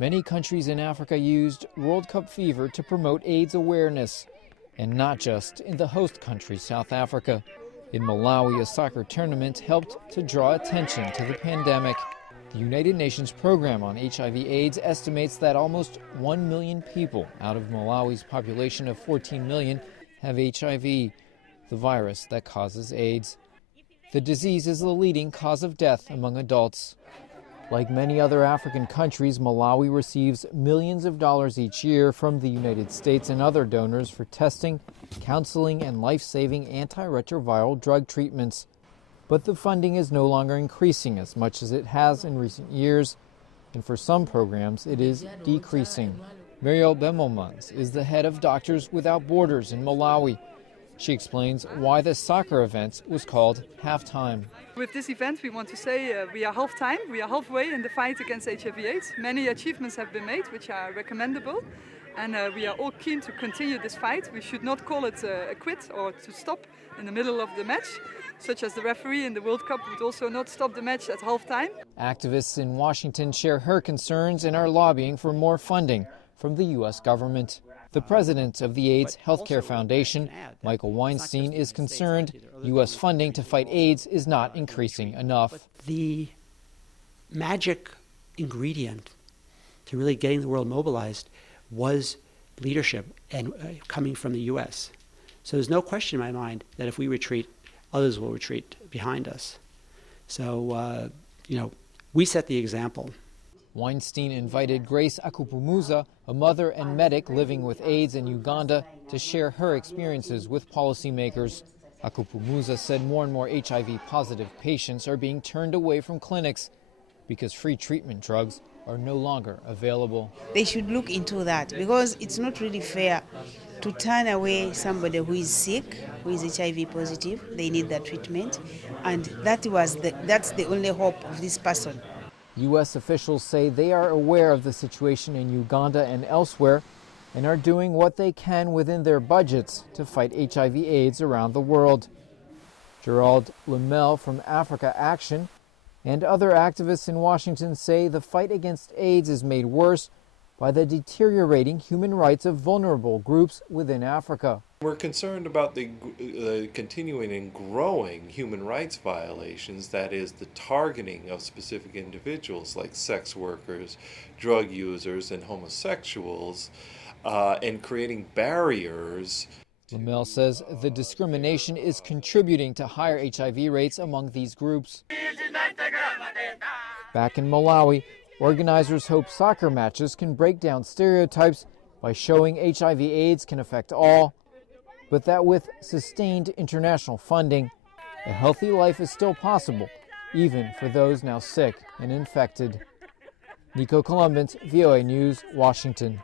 Many countries in Africa used World Cup fever to promote AIDS awareness, and not just in the host country, South Africa. In Malawi, a soccer tournament helped to draw attention to the pandemic. The United Nations Program on HIV/AIDS estimates that almost 1 million people out of Malawi's population of 14 million have HIV, the virus that causes AIDS. The disease is the leading cause of death among adults. Like many other African countries, Malawi receives millions of dollars each year from the United States and other donors for testing, counseling, and life-saving antiretroviral drug treatments. But the funding is no longer increasing as much as it has in recent years, and for some programs it is decreasing. Muriel Bemomans is the head of Doctors Without Borders in Malawi. She explains why the soccer event was called halftime. With this event, we want to say we are half-time, we are halfway in the fight against HIV/AIDS. Many achievements have been made, which are recommendable, and we are all keen to continue this fight. We should not call it a quit or to stop in the middle of the match, such as the referee in the World Cup would also not stop the match at halftime. Activists in Washington share her concerns and are lobbying for more funding from the U.S. government. The president of the AIDS Healthcare Foundation, Michael Weinstein, is concerned U.S. funding to fight AIDS is not increasing enough. The magic ingredient to really getting the world mobilized was leadership and coming from the U.S. So there's no question in my mind that if we retreat, others will retreat behind us. So, we set the example. Weinstein invited Grace Akupumuza, a mother and medic living with AIDS in Uganda, to share her experiences with policymakers. Akupumuza said more and more HIV-positive patients are being turned away from clinics because free treatment drugs are no longer available. They should look into that because it's not really fair to turn away somebody who is sick, who is HIV positive. They need that treatment, and that's the only hope of this person. U.S. officials say they are aware of the situation in Uganda and elsewhere and are doing what they can within their budgets to fight HIV/AIDS around the world. Gerald Lemel from Africa Action and other activists in Washington say the fight against AIDS is made worse by the deteriorating human rights of vulnerable groups within Africa. We're concerned about the continuing and growing human rights violations, that is, the targeting of specific individuals like sex workers, drug users, and homosexuals, and creating barriers. Lemel says the discrimination is contributing to higher HIV rates among these groups. Back in Malawi, organizers hope soccer matches can break down stereotypes by showing HIV/AIDS can affect all, but that with sustained international funding, a healthy life is still possible, even for those now sick and infected. Nico Columbus, VOA News, Washington.